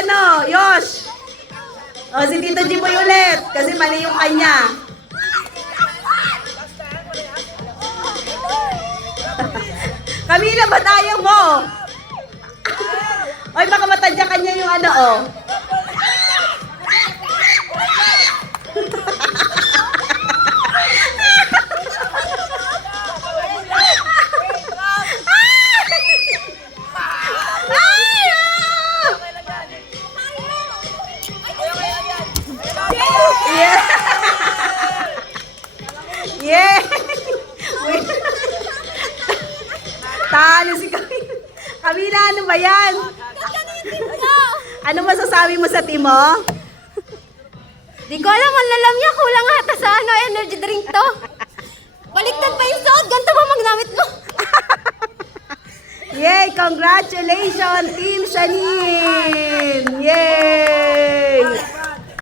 ano, Yosh. O, si Tito Jimboy ulit. Kasi mali yung kanya. Camila, ba't ayaw mo? Oy, baka matadya kanya yung ano, oh. Yeah. Yeah. Talo si Camila. Camila, ano ba yan? Ano masasabi mo sa team mo? Di ko alam, ang lalam niya. Kulang ata sa ano, energy drink to. Baliktad pa yung suot. Ganito ba magnamit mo? Yay! Congratulations, Team Shani!